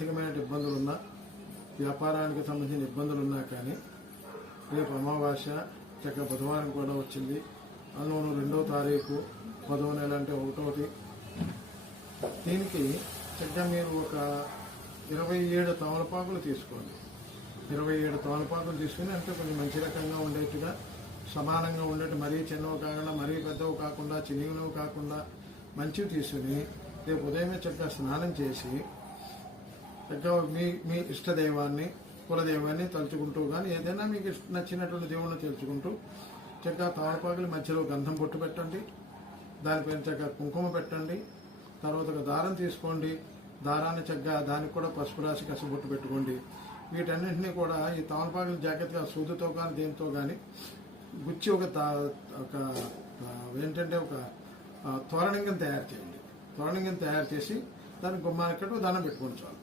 ఆర్థికమైన ఇబ్బందులున్నా, వ్యాపారానికి సంబంధించిన ఇబ్బందులున్నా కానీ రేపు అమావాస్య చక్కగా బుధవారం కూడా వచ్చింది. అందులోనూ 2వ తారీఖు 10వ నెల అంటే 1వ. దీనికి చక్కగా మీరు ఒక 27 తమలపాకులు తీసుకోండి. 27 తమలపాకులు తీసుకుని అంటే కొంచెం మంచి రకంగా ఉండేట్టుగా, సమానంగా ఉండేట్టు, మరీ చిన్నవి కాకుండా మరీ పెద్దవి కాకుండా చిన్నవి కాకుండా మంచివి తీసుకుని రేపు ఉదయమే చక్కగా స్నానం చేసి చక్కగా మీ ఇష్టదైవాన్ని, కులదైవాన్ని తలుచుకుంటూ కానీ ఏదైనా మీకు నచ్చినటువంటి దేవుణ్ణి తెలుసుకుంటూ చక్కగా తమలపాకుల మధ్యలో గంధం బొట్టు పెట్టండి. దానిపైన చక్కగా కుంకుమ పెట్టండి. తర్వాత ఒక దారం తీసుకోండి. దారాన్ని చక్కగా దానికి కూడా పసుపు రాసి కసబొట్టు పెట్టుకోండి. వీటన్నింటినీ కూడా ఈ తమలపాకుల జాగ్రత్తగా సూదితో కానీ దేంతో కానీ గుచ్చి ఒక ఏంటంటే ఒక తోరణంగా తయారు చేయండి. తోరణంగా తయారు చేసి దానికి గుమ్మానికి దండం పెట్టుకోండి చాలు.